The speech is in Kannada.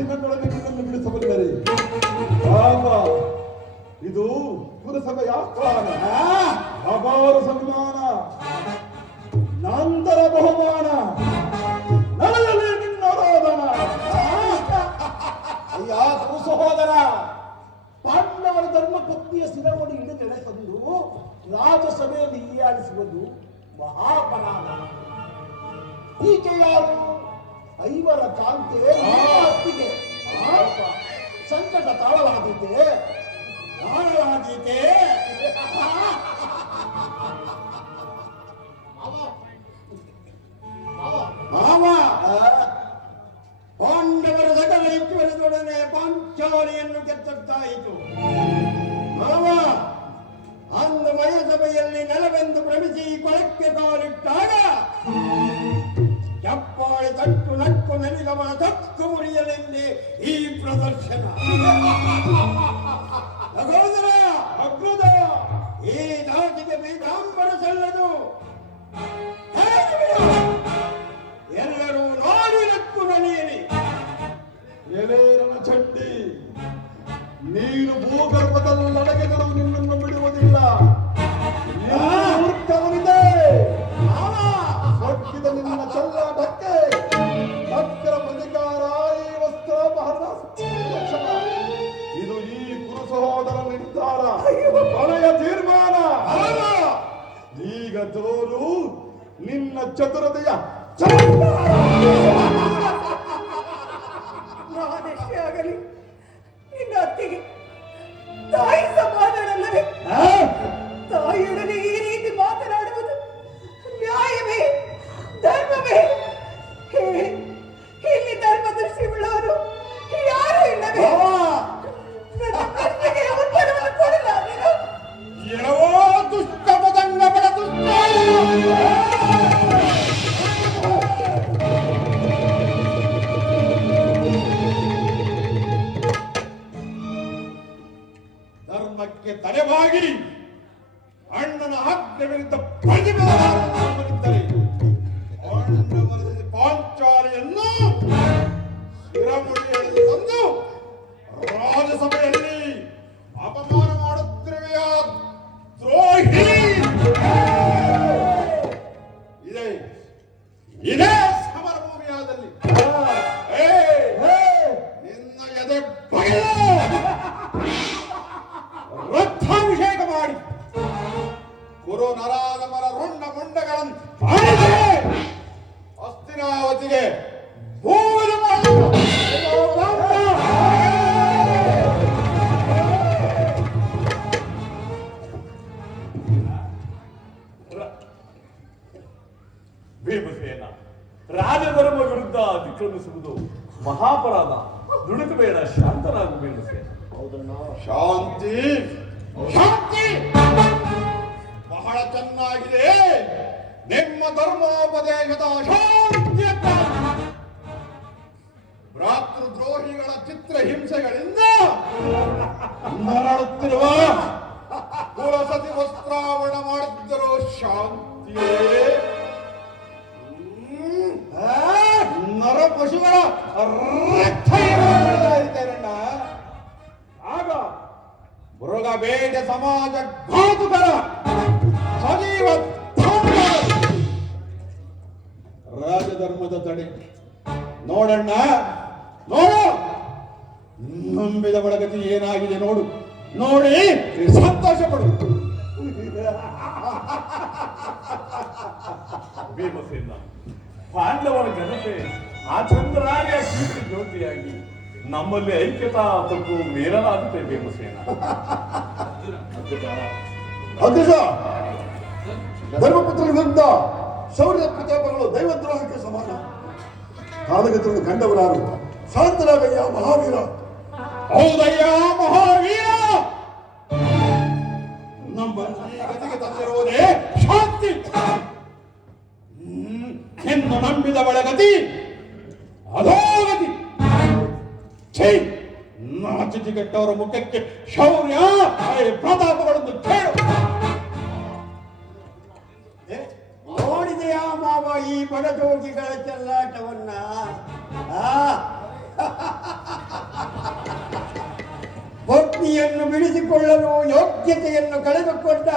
ನನ್ನೊಳಗೆ ನಿನ್ನನ್ನು ಬಿಡಿಸಬಲ್ಲರೆ ಇದು ಪುರಸಭೆಯ ಆಹ್ವಾನ. ಅಪಾರ ಸನ್ಮಾನ. ನಂತರ ಬಹುಮಾನ. ನಿನ್ನ ಅಯ್ಯ ಸಹೋದರ. ಪಾಂಡವರ ಧರ್ಮ ಪತ್ನಿಯ ಶಿರಮಣಿ ಹಿಡಿದೆಡೆ ತಂದು ರಾಜಸಭೆಯಲ್ಲಿ ಹೀಯಾಡಿಸುವುದು ಮಹಾಪರಾಧ. ಈಕೆ ಯಾರು? ಐವರ ಕಾಂತೆ ಸಂಕಟ ತಾಳಲಾದೀತೆ. ತಾಳಲಾದೀತೆ ಮಾವ. ಪಾಂಡವರ ಸಕಲ ಇಟ್ಟುವರದೊಡನೆ ಪಾಂಚಾಲಿಯನ್ನು ಕೆತ್ತಾಯಿತು ಮಾವ. ಅಂದು ಮಯಸಭೆಯಲ್ಲಿ ನೆಲವೆಂದು ಭ್ರಮಿಸಿ ಕೊಳಕ್ಕೆ ಕಾಲಿಟ್ಟಾಗ ಚಪ್ಪಾಳೆ ತಟ್ಟು ನಕ್ಕು ನನಿಗಮನ ತಕ್ಕು ಮುರಿಯಲೆಂದೇ ಈ ಪ್ರದರ್ಶನ ಸಹೋದರ ಅಗ್ರದ ಈ ನಾಟಿಗೆ ಪೀತಾಂಬರ ಸಲ್ಲದು ತೋರು ನಿನ್ನ ಚತುರತೆಯ ಚಮತ್ಕಾರ. ನರಾಗಮನ ರುಂಡ ಮುಂಡಗಳನ್ನು ಅಸ್ತಿನಾವತಿಗೆ ಭೀಮಸೇನ ರಾಜಧರ್ಮ ವಿರುದ್ಧ ಅತಿಕ್ರಮಿಸುವುದು ಮಹಾಪರಾಧ. ದುಡುಕಬೇಡ ಶಾಂತನಾಗು ಭೀಮಸೇನ. ಶಾಂತಿ. ಶಾಂತಿ. ಬಹಳ ಚೆನ್ನಾಗಿದೆ ನಿಮ್ಮ ಧರ್ಮೋಪದೇಶದ ಶಾಂತಿ ಅಂತ ಭ್ರಾತೃದ್ರೋಹಿಗಳ ಚಿತ್ರ ಹಿಂಸೆಗಳಿಂದ ನರಳುತ್ತಿರುವ ಕುಲಸತಿ ವಸ್ತ್ರಾವರಣ ಮಾಡುತ್ತಿದ್ದರು ಶಾಂತಿಯೇ. ನರ ಪಶುಗಳ ಆಗ ಆಗ ಮೃಗಬೇಟೆ ಸಮಾಜ ಘಾತುಕರ ರಾಜಧರ್ಮದ ತಡೆ. ನೋಡಣ್ಣ ನೋಡು. ನಂಬಿದ ಒಳಗತಿ ಏನಾಗಿದೆ ನೋಡು. ನೋಡಿ ಸಂತೋಷ ಪಡು ಭೀಮಸೇನ ಪಾಂಡವರ ಘನತೆ ಆ ಚಂದ್ರಾರ್ಯ ಜ್ಯೋತಿಯಾಗಿ ನಮ್ಮಲ್ಲಿ ಐಕ್ಯತಾ ತಪ್ಪು ಮೇಲನಾಗುತ್ತೆ ಭೀಮಸೇನ. ಧರ್ಮಪುತ್ರ ವಿರುದ್ಧ ಶೌರ್ಯ ಪ್ರತಾಪಗಳು ದೈವದ್ರೋಹಕ್ಕೆ ಸಮಾನ. ಕಾಲಗತರನ್ನು ಕಂಡವರಾರು ಶಾಂತರಾಗಯ್ಯ ಮಹಾವೀರ. ಹೌದಯ್ಯ ಮಹಾವೀರ! ನಮ್ಮ ಗತಿಗೆ ತಂದಿರುವುದೇ ಶಾಂತಿ. ಎಂದು ನಂಬಿದ ಒಳಗತಿ ಅಧೋಗತಿ ಛೇ ನಾಚಿತಿ ಕೆಟ್ಟವರ ಮುಖಕ್ಕೆ ಶೌರ್ಯ ಪ್ರತಾಪಗಳನ್ನು ಕೇಳು ಈ ಮನ ಹೋಗಿ ಗಳ ಚೆಲ್ಲಾಟವನ್ನ ಭಕ್ತಿಯನ್ನು ಬಿಡಿಸಿಕೊಳ್ಳಲು ಯೋಗ್ಯತೆಯನ್ನು ಕಳೆದುಕೊಂಡ